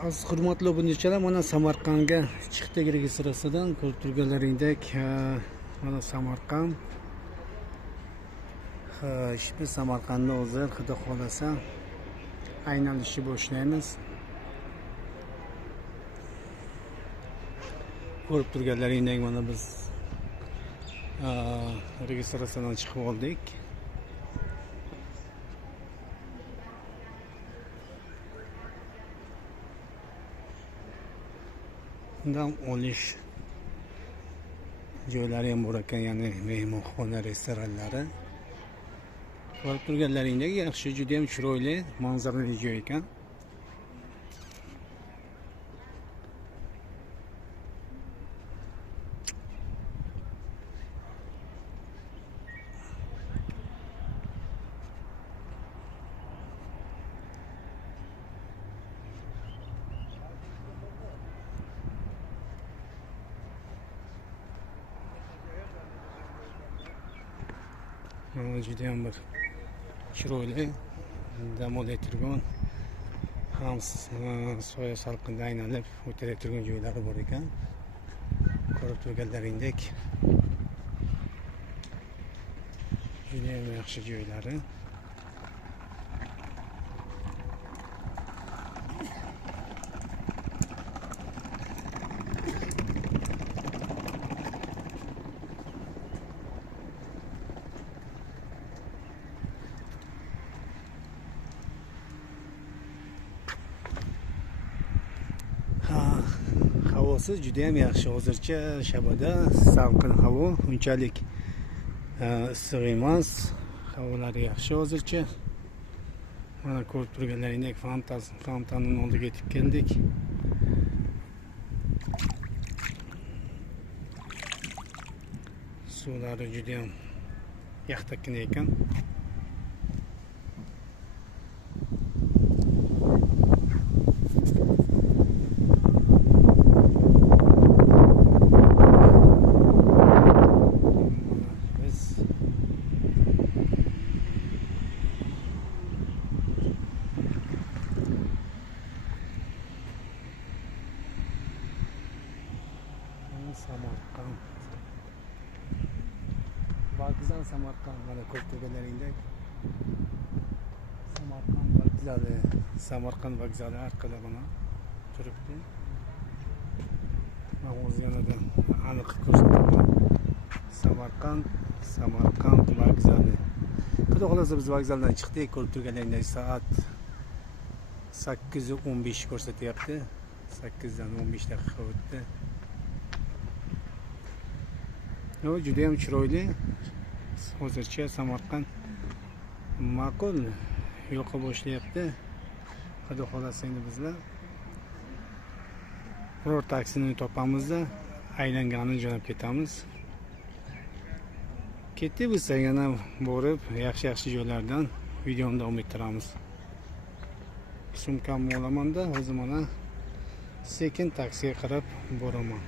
Az hurmatli obunachilar, mana Samarqandga chiqdik registratsiyadan. Ko'rib turganlaringdek, mana Samarqand. Şimdi Samarqandda hozir xudo xolasa aylanishni boshlaymiz. Ko'rib turganlaringdek, mana biz registratsiyadan chiqib oldik. Dam olish joylari ham bor ekan, ya'ni mehmonxona, restoranlari. Ko'rib turganlaringdek, yaxshi, juda ham chiroyli, manzarali joy ekan. Juda ham bir chiroyli, dam olib turgan, ham soya salqinda aylanib o'tirib turgan joylari bor ekan. Ko'rib turganlaringdek, juda ham yaxshi joylari. Havosi juda ham yaxshi. Hozircha Shabada salqin havo, unchalik issiq emas. Havolari yaxshi hozircha. Mana ko'rib turganlaringdek, fontanning oldiga yetib keldik. Suvlari juda ham yaxtakkina ekan. Samarqand. Vokzal Samarqand, mana ko'rib turganlaringdek. Samarqand vokzali, Samarqand vokzali orqada mana turibdi. Mana o'zi yanada aniq ko'rsataman. Samarqand vokzali. Xudo xolasa biz vokzaldan chiqdik. Ko'rib turganlaringdek, soat 8:15 ko'rsatyapti. 8 dan 15 daqiqa o'tdi. Juda ham chiroyli. Hozircha Samarqand ma'qul yo'qa boshlayapti. Xudo xolasa endi bizlar biror taksini topamizda aylanganini jo'nab ketamiz. Ketdi bo'lsa yana borib yaxshi joylardan videoni davom ettiramiz. Sumkamni olaman-da, o'zim mana sekin taksiga qarab boraman.